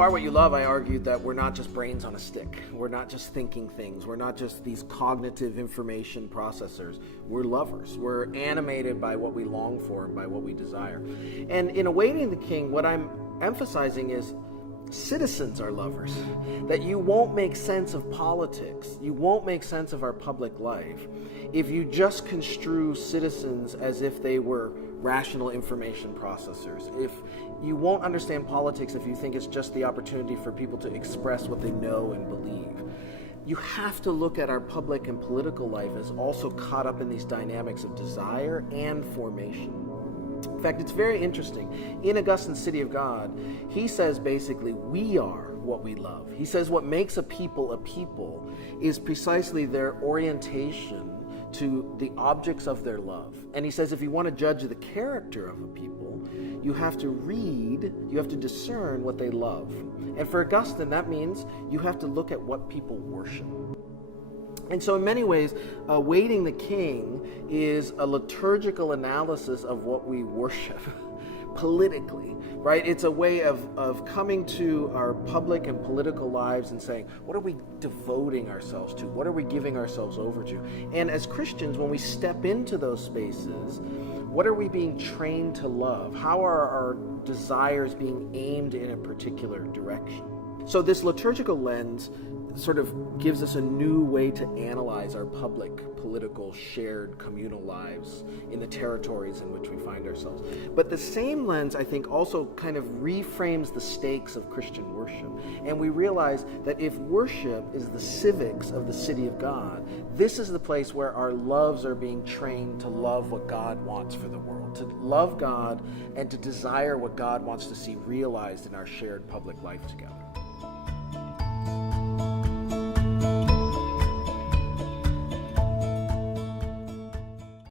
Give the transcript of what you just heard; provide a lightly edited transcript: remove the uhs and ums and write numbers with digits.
are what you love, I argued that we're not just brains on a stick. We're not just thinking things. We're not just these cognitive information processors. We're lovers. We're animated by what we long for and by what we desire. And in awaiting the King, what I'm emphasizing is citizens are lovers. That you won't make sense of politics. You won't make sense of our public life if you just construe citizens as if they were rational information processors. If you won't understand politics if you think it's just the opportunity for people to express what they know and believe. You have to look at our public and political life as also caught up in these dynamics of desire and formation. In fact, it's very interesting. In Augustine's City of God, he says basically, we are what we love. He says what makes a people is precisely their orientation to the objects of their love. And he says if you want to judge the character of a people, you have to read, you have to discern what they love. And for Augustine, that means you have to look at what people worship. And so in many ways, awaiting the King is a liturgical analysis of what we worship politically, right? It's a way of coming to our public and political lives and saying, what are we devoting ourselves to? What are we giving ourselves over to? And as Christians, when we step into those spaces, what are we being trained to love? How are our desires being aimed in a particular direction? So this liturgical lens sort of gives us a new way to analyze our public, political, shared, communal lives in the territories in which we find ourselves. But the same lens, I think, also kind of reframes the stakes of Christian worship. And we realize that if worship is the civics of the city of God, this is the place where our loves are being trained to love what God wants for the world, to love God and to desire what God wants to see realized in our shared public life together.